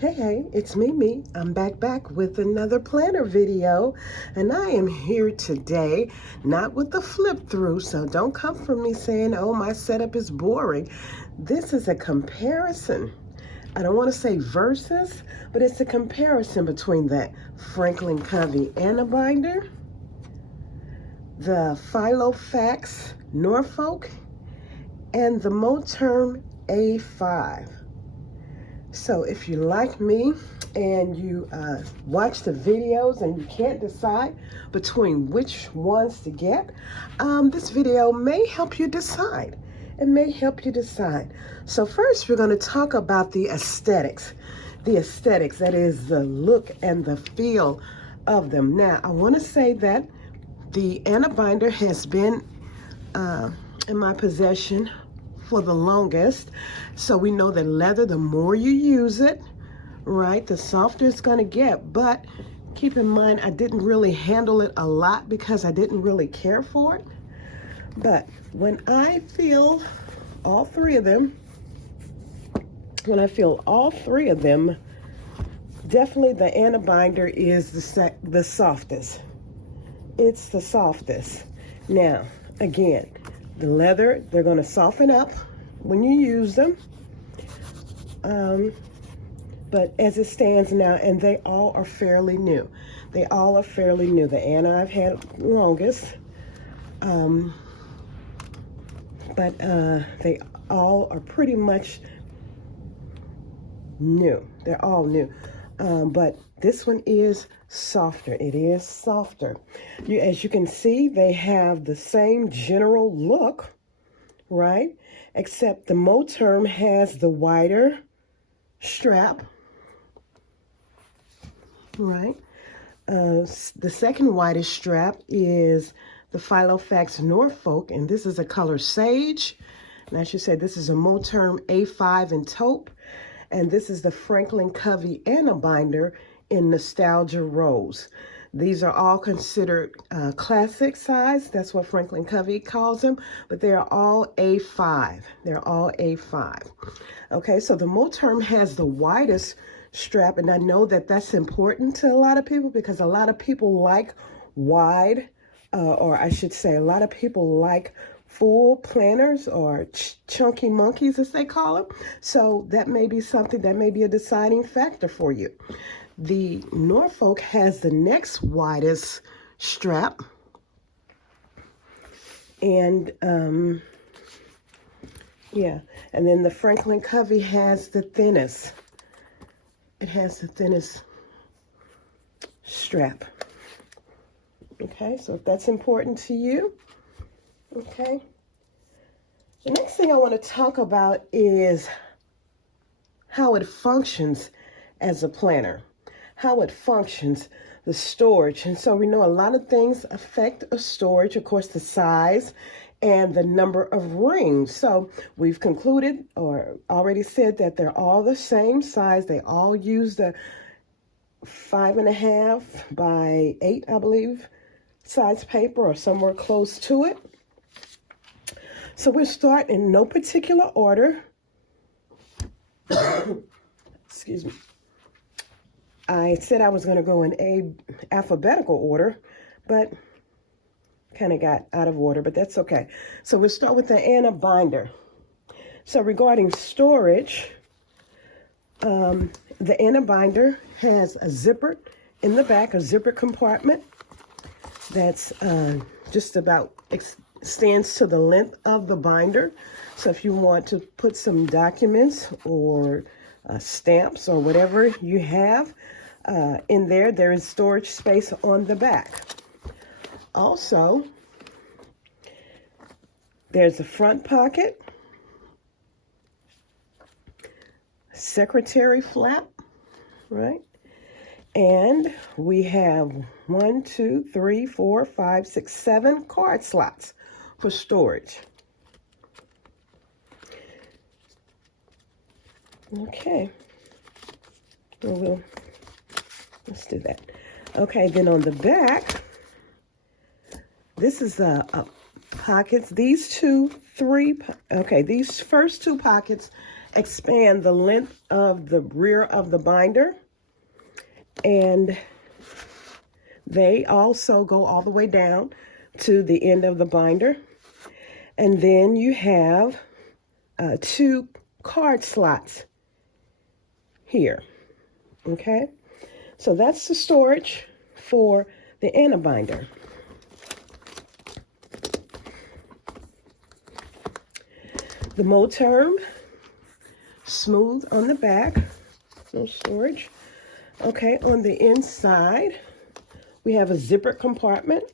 Hey, it's me. I'm back with another planner video, and I am here today, not with the flip through, so don't come for me saying, oh, my setup is boring. This is a comparison. I don't want to say versus, but it's a comparison between that Franklin Covey Anna binder, the Filofax Norfolk, and the Moterm A5. So if you like me and you watch the videos and you can't decide between which ones to get, this video may help you decide. It may help you decide. So first we're going to talk about the aesthetics. The aesthetics, that is the look and the feel of them. Now, I want to say that the Anna binder has been in my possession for the longest. So we know that leather, the more you use it, right, the softer it's going to get. But keep in mind, I didn't really handle it a lot because I didn't really care for it. But when I feel all three of them, definitely the Anna binder is the softest. It's the softest. Now, again, the leather, they're going to soften up when you use them. But as it stands now, and they all are fairly new. They all are fairly new. The Anna I've had longest. But they all are pretty much new. They're all new. But this one is softer. It is softer. As you can see, they have the same general look, right? Except the Moterm has the wider strap, right? The second widest strap is the Filofax Norfolk, and this is a color sage. And I should say this is a Moterm A5 in taupe. And this is the Franklin Covey Anna binder in Nostalgia Rose. These are all considered classic size. That's what Franklin Covey calls them. But they are all A5. They're all A5. Okay, so the Moterm has the widest strap. And I know that that's important to a lot of people because a lot of people like wide, or I should say a lot of people like full planners or chunky monkeys, as they call them. So that may be something that may be a deciding factor for you. The Norfolk has the next widest strap. And yeah, and then the Franklin Covey has the thinnest. It has the thinnest strap. Okay, so if that's important to you, okay. The next thing I want to talk about is how it functions as a planner, how it functions, the storage. And so we know a lot of things affect a storage, of course, the size and the number of rings. So we've concluded or already said that they're all the same size. They all use the 5.5 by 8, I believe, size paper or somewhere close to it. So we'll start in no particular order. Excuse me. I said I was going to go in alphabetical order, but kind of got out of order, but that's okay. So we'll start with the Anna binder. So regarding storage, the Anna binder has a zipper in the back, a zipper compartment that's just about extends to the length of the binder. So if you want to put some documents or stamps or whatever you have in there, there is storage space on the back. Also, there's a front pocket, secretary flap, right? And we have 1, 2, 3, 4, 5, 6, 7 card slots for storage. Okay. Let's do that. Okay, then on the back, this is pockets. These first two pockets expand the length of the rear of the binder, and they also go all the way down to the end of the binder. And then you have 2 card slots here. Okay, so that's the storage for the Anna binder. The Moterm, smooth on the back, no storage. Okay, on the inside, we have a zipper compartment.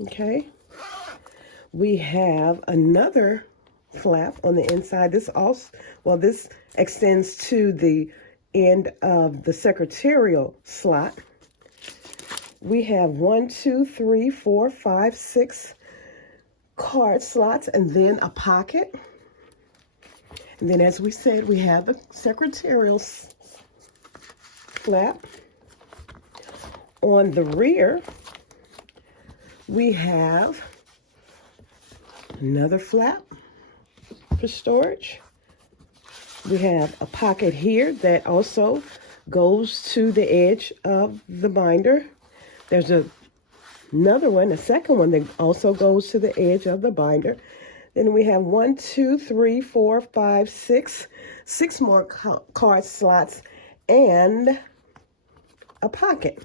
Okay, we have another flap on the inside. This also, well, this extends to the end of the secretarial slot. We have 1, 2, 3, 4, 5, 6 card slots, and then a pocket. And then, as we said, we have the secretarial flap. On the rear, we have another flap for storage. We have a pocket here that also goes to the edge of the binder. There's another one, a second one, that also goes to the edge of the binder. Then we have 1, 2, 3, 4, 5, 6 more card slots and a pocket.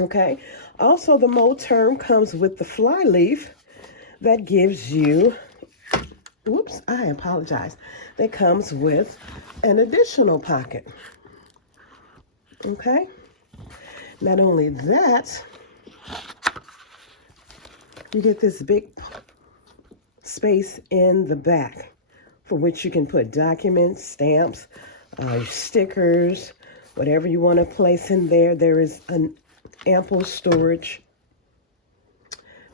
Okay. Also, the Moterm comes with the fly leaf that gives you, whoops, I apologize, that comes with an additional pocket. Okay. Not only that, you get this big space in the back for which you can put documents, stamps, stickers, whatever you want to place in there. There is an ample storage.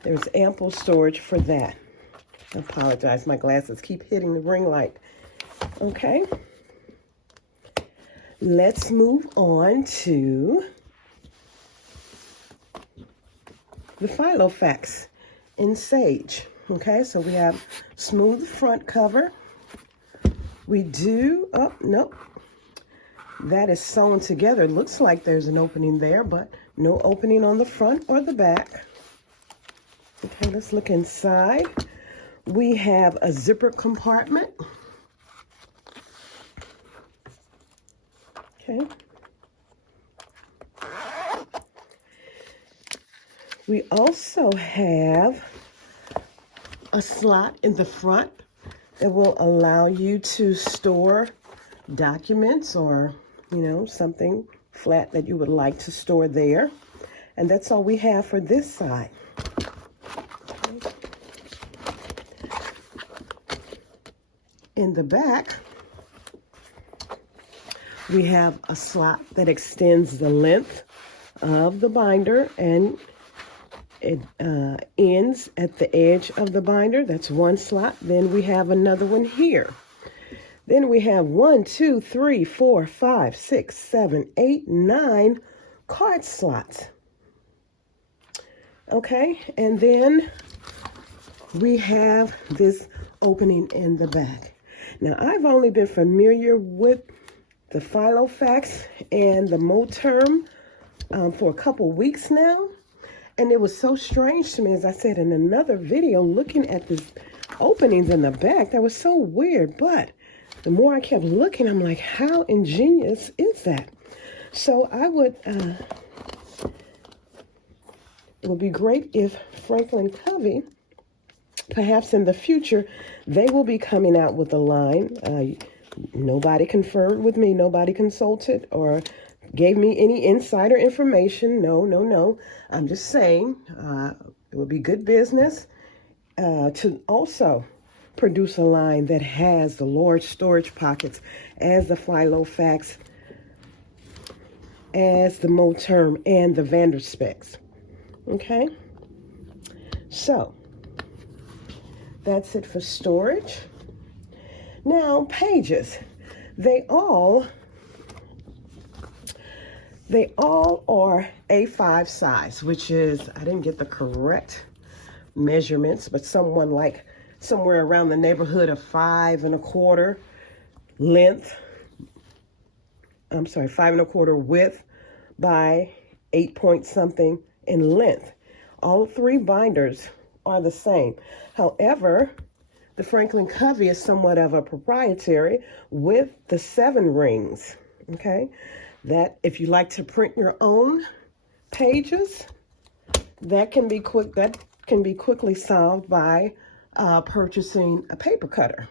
There's ample storage for that. I apologize, my glasses keep hitting the ring light. Okay. Let's move on to the Filofax in Sage. Okay, so we have smooth front cover. We do, oh, nope. That is sewn together. It looks like there's an opening there, but no opening on the front or the back. Okay, let's look inside. We have a zipper compartment. Okay. We also have a slot in the front that will allow you to store documents or, something flat that you would like to store there. And that's all we have for this side. In the back, we have a slot that extends the length of the binder, and it ends at the edge of the binder. That's one slot. Then we have another one here. Then we have 1, 2, 3, 4, 5, 6, 7, 8, 9 card slots. Okay, and then we have this opening in the back. Now, I've only been familiar with the Filofax and the Moterm for a couple weeks now. And it was so strange to me, as I said in another video, looking at the openings in the back. That was so weird. But the more I kept looking, I'm like, how ingenious is that? So I would, it would be great if Franklin Covey, perhaps in the future, they will be coming out with a line. Nobody conferred with me, nobody consulted or gave me any insider information. No. I'm just saying it would be good business to also produce a line that has the large storage pockets as the Filofax, as the Moterm, and the Vanderspex. Okay? So, that's it for storage. Now, pages. They all are A5 size, which is, I didn't get the correct measurements, but someone like somewhere around the neighborhood of 5 1/4 length. I'm sorry, 5 1/4 width by 8 point something in length. All 3 binders are the same. However, the Franklin Covey is somewhat of a proprietary with the 7 rings. Okay, that if you like to print your own pages, that can be quickly solved by purchasing a paper cutter,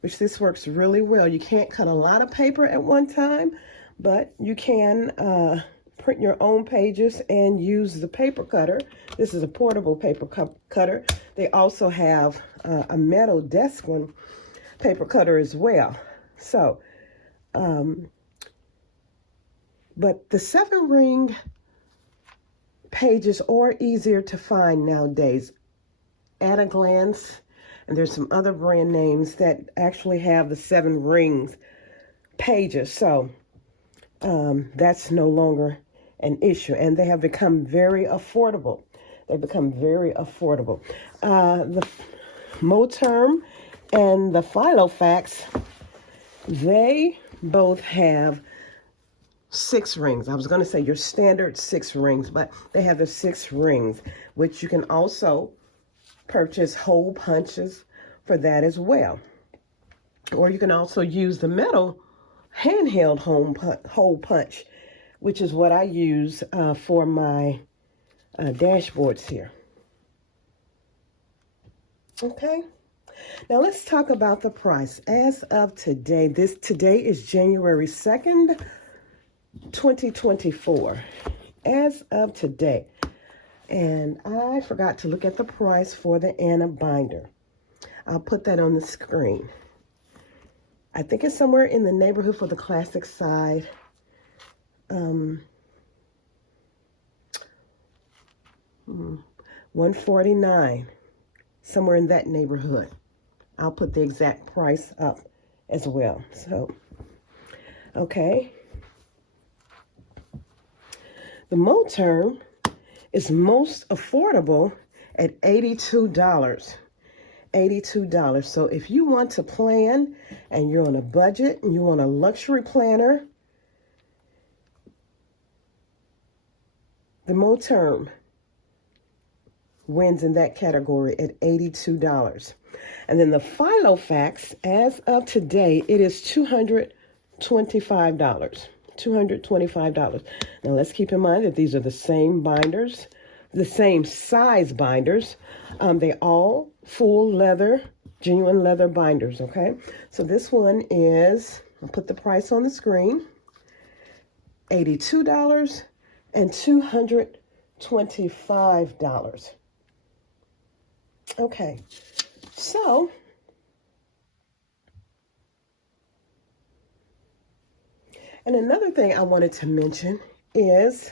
which this works really well. You can't cut a lot of paper at one time, but you can print your own pages and use the paper cutter. This is a portable paper cutter. They also have a metal desk one paper cutter as well. So, but the 7 ring pages are easier to find nowadays. At a glance, and there's some other brand names that actually have the 7 rings pages. So that's no longer an issue, and they have become very affordable. They become very affordable. The Moterm and the Filofax, they both have 6 rings. I was going to say your standard 6 rings, but they have the 6 rings, which you can also purchase hole punches for that as well. Or you can also use the metal handheld hole punch, which is what I use for my dashboards here. Okay, now let's talk about the price. As of today, today is January 2nd, 2024. As of today, and I forgot to look at the price for the Anna binder. I'll put that on the screen. I think it's somewhere in the neighborhood for the classic side. $149, somewhere in that neighborhood. I'll put the exact price up as well. So, okay. The Moterm is most affordable at $82. $82. So if you want to plan and you're on a budget and you want a luxury planner, the Moterm wins in that category at $82. And then the Filofax, as of today, it is $225. $225. Now let's keep in mind that these are the same binders, the same size binders. They all full leather, genuine leather binders, okay? So this one is, I'll put the price on the screen, $82 and $225. Okay, so and another thing I wanted to mention is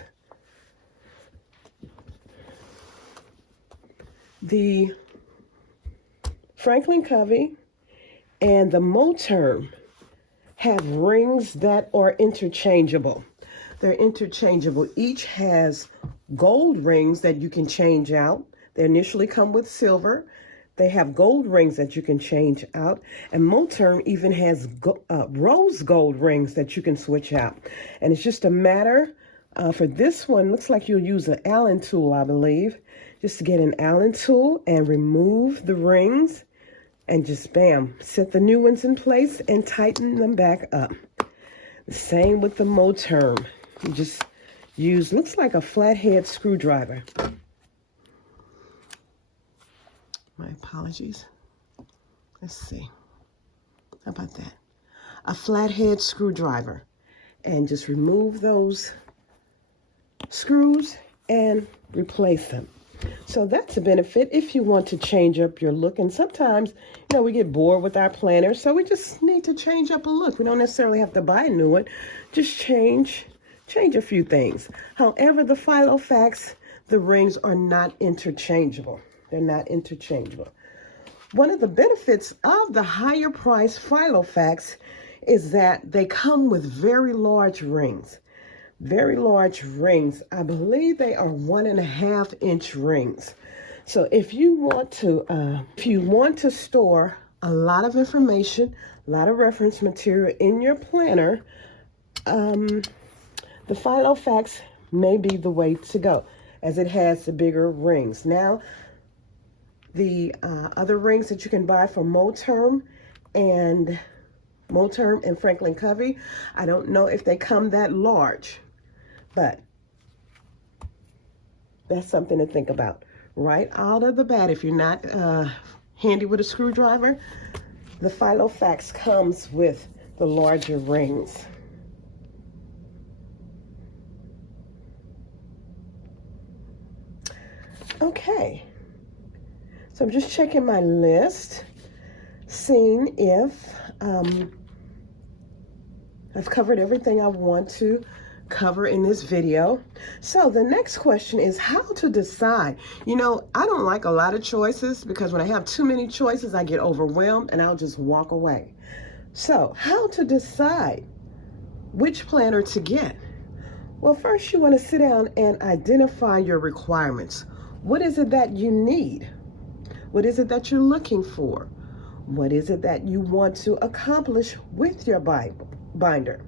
the Franklin Covey and the Moterm have rings that are interchangeable. They're interchangeable. Each has gold rings that you can change out. They initially come with silver. They have gold rings that you can change out. And Moterm even has rose gold rings that you can switch out. And it's just a matter, for this one, looks like you'll use an Allen tool, I believe. Just to get an Allen tool and remove the rings and just bam, set the new ones in place and tighten them back up. The same with the Moterm. You just use, looks like a flathead screwdriver. My apologies. Let's see. How about that? A flathead screwdriver. And just remove those screws and replace them. So that's a benefit if you want to change up your look. And sometimes, you know, we get bored with our planners, so we just need to change up a look. We don't necessarily have to buy a new one. Just change a few things. However, the Filofax, the rings are not interchangeable. They're not interchangeable. One of the benefits of the higher price Filofax is that they come with very large rings. Very large rings. I believe they are 1.5 inch rings. So if you want to store a lot of information, a lot of reference material in your planner, the Filofax may be the way to go, as it has the bigger rings. Now, the other rings that you can buy from Moterm and Franklin Covey, I don't know if they come that large, but that's something to think about. Right out of the bat, if you're not handy with a screwdriver, the Filofax comes with the larger rings. Okay, so I'm just checking my list, seeing if I've covered everything I want to cover in this video. So the next question is how to decide. You know, I don't like a lot of choices, because when I have too many choices, I get overwhelmed and I'll just walk away. So how to decide which planner to get? Well, first you want to sit down and identify your requirements. What is it that you need? What is it that you're looking for? What is it that you want to accomplish with your binder?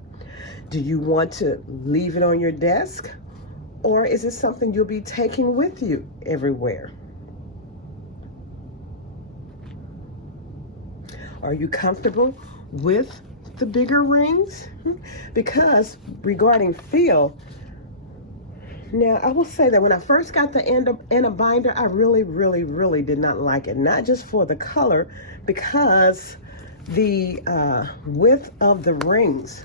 Do you want to leave it on your desk, or is it something you'll be taking with you everywhere? Are you comfortable with the bigger rings? Because regarding feel, now I will say that when I first got the Anna binder, I really did not like it. Not just for the color, because the width of the rings.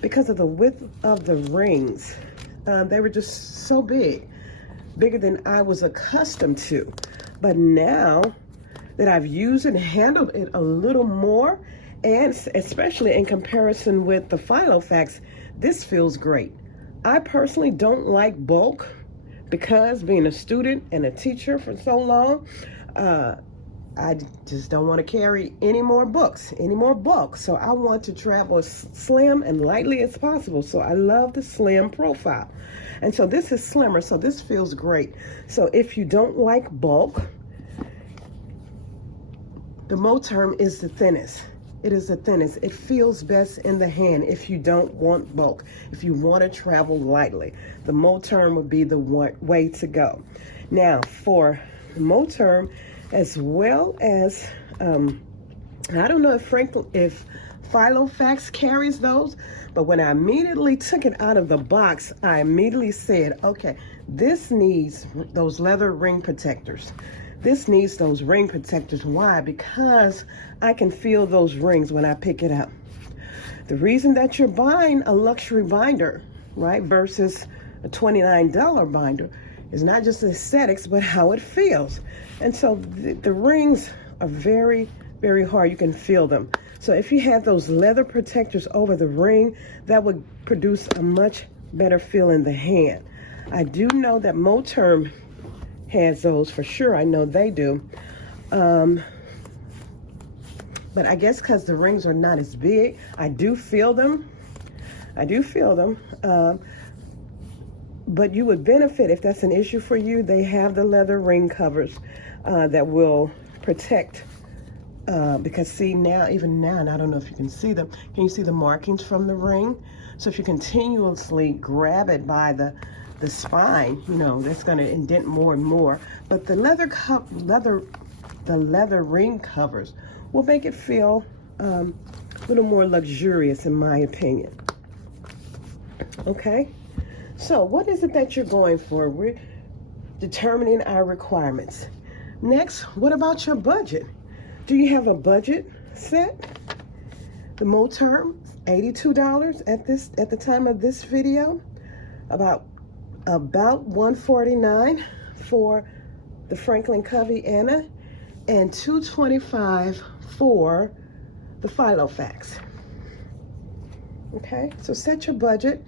Because of the width of the rings, they were just so bigger than I was accustomed to. But now that I've used and handled it a little more, and especially in comparison with the Filofax, this feels great. I personally don't like bulk, because being a student and a teacher for so long, I just don't want to carry any more books, any more bulk. So I want to travel as slim and lightly as possible. So I love the slim profile. And so this is slimmer, so this feels great. So if you don't like bulk, the Moterm is the thinnest. It is the thinnest. It feels best in the hand if you don't want bulk. If you want to travel lightly, the Moterm would be the way to go. Now for the Moterm, as well as, I don't know if Filofax carries those, but when I immediately took it out of the box, I immediately said, okay, this needs those leather ring protectors. This needs those ring protectors. Why? Because I can feel those rings when I pick it up. The reason that you're buying a luxury binder, right, versus a $29 binder is not just the aesthetics, but how it feels. And so the rings are very hard. You can feel them. So if you have those leather protectors over the ring, that would produce a much better feel in the hand. I do know that Moterm has those for sure. I know they do. But I guess because the rings are not as big, I do feel them. But you would benefit if that's an issue for you. They have the leather ring covers that will protect. Because see now, even now, and I don't know if you can see them. Can you see the markings from the ring? So if you continuously grab it by the spine, you know, that's going to indent more and more. But the leather ring covers will make it feel a little more luxurious, in my opinion. Okay. So what is it that you're going for? We're determining our requirements. Next, what about your budget? Do you have a budget set? The Moterm, $82 at the time of this video. About $149 for the Franklin Covey Anna, and $225 for the Filofax. Okay, so set your budget,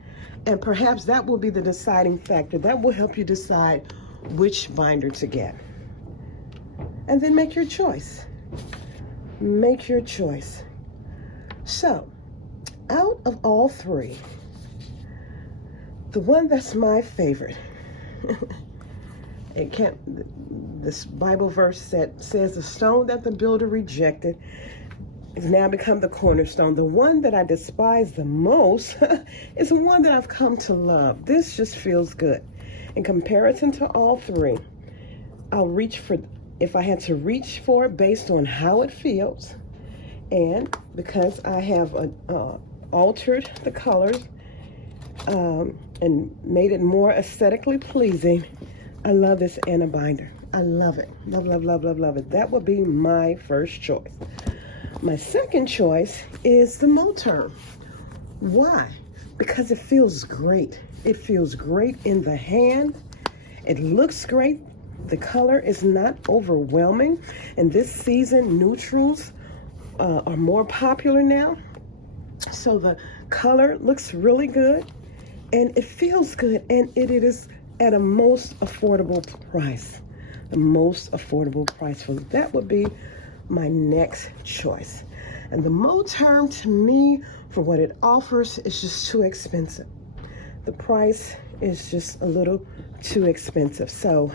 and perhaps that will be the deciding factor. That will help you decide which binder to get. And then make your choice. Make your choice. So, out of all three, the one that's my favorite It can't, this Bible verse that says the stone that the builder rejected has now become the cornerstone. The one that I despise the most is the one that I've come to love. This just feels good. In comparison to all three, I'll reach for, if I had to reach for it based on how it feels, and because I have altered the colors and made it more aesthetically pleasing, I love this anti-binder. I love it. Love, love, love, love, love it. That would be my first choice. My second choice is the Moterm. Why? Because it feels great. It feels great in the hand. It looks great. The color is not overwhelming. And this season, neutrals are more popular now. So the color looks really good. And it feels good. And it is at a most affordable price. The most affordable price. So that would be my next choice. And the Moterm, to me, for what it offers, is just too expensive. The price is just a little too expensive. So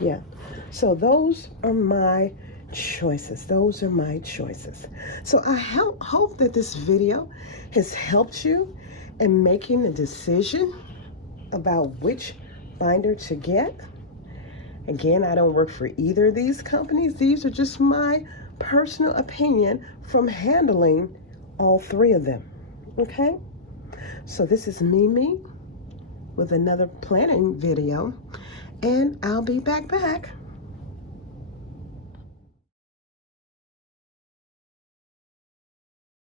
yeah, so those are my choices. Those are my choices. So I hope that this video has helped you in making a decision about which binder to get. Again, I don't work for either of these companies. These are just my personal opinion from handling all three of them. Okay? So this is Mimi with another planning video, and I'll be back.